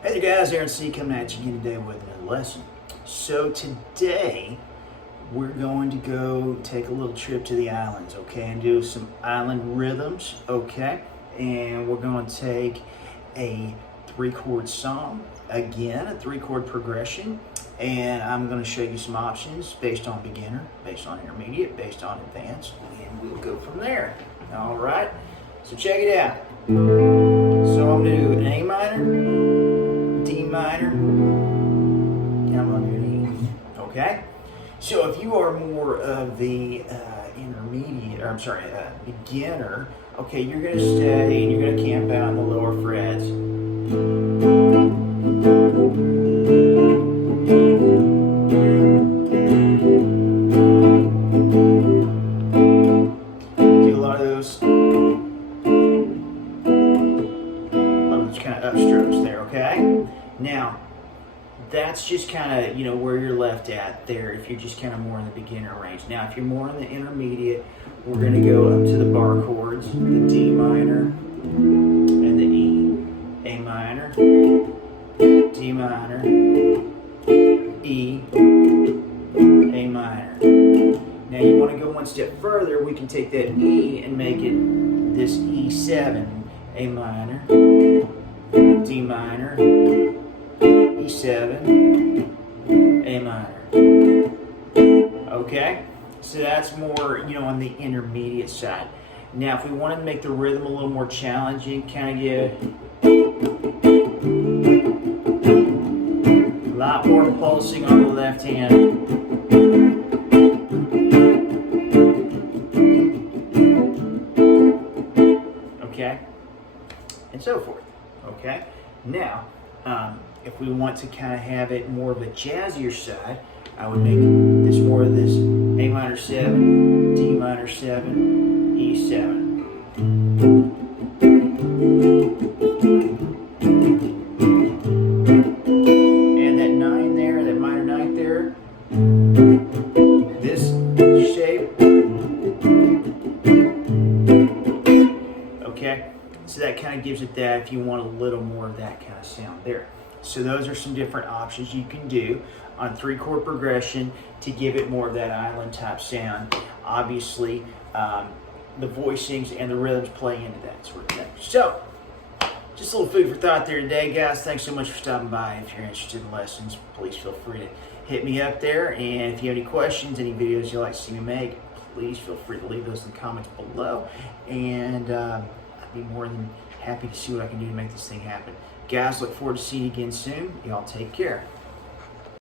Hey there guys, Aaron C coming at you again today with another lesson. So today we're going to go take a little trip to the islands, okay, and do some island rhythms, okay? And we're going to take a 3-chord song, again, a 3-chord progression, and I'm going to show you some options based on beginner, based on intermediate, based on advanced, and we'll go from there. All right, so check it out. So I'm going to do an A minor, D minor, and I'm going to do an E, okay? So if you are more of the beginner, okay, you're going to stay and you're going to camp out in the lower frets. Do a lot of those kind of upstrokes there, okay? Now, that's just kind of, where you're left at there if you're just kind of more in the beginner range. Now, if you're more in the intermediate, we're going to go up to the bar chords, the D minor and the E. A minor, D minor, E, A minor. Now, you want to go one step further, we can take that E and make it this E7, A minor, D minor, E7, A minor. Okay? So that's more, on the intermediate side. Now, if we wanted to make the rhythm a little more challenging, kind of get a lot more pulsing on the left hand. Okay? And so forth. Okay? Now, if we want to kind of have it more of a jazzier side, I would make this more of this A minor 7, D minor 7, E7. And that 9 there, that minor 9th there, this shape. Okay, so that kind of gives it that if you want a little more of that kind of sound there. So those are some different options you can do on 3-chord progression to give it more of that island type sound. Obviously, the voicings and the rhythms play into that sort of thing. So, just a little food for thought there today, guys. Thanks so much for stopping by. If you're interested in lessons, please feel free to hit me up there. And if you have any questions, any videos you'd like to see me make, please feel free to leave those in the comments below. And I'd be more than happy to see what I can do to make this thing happen. Guys, look forward to seeing you again soon. Y'all take care.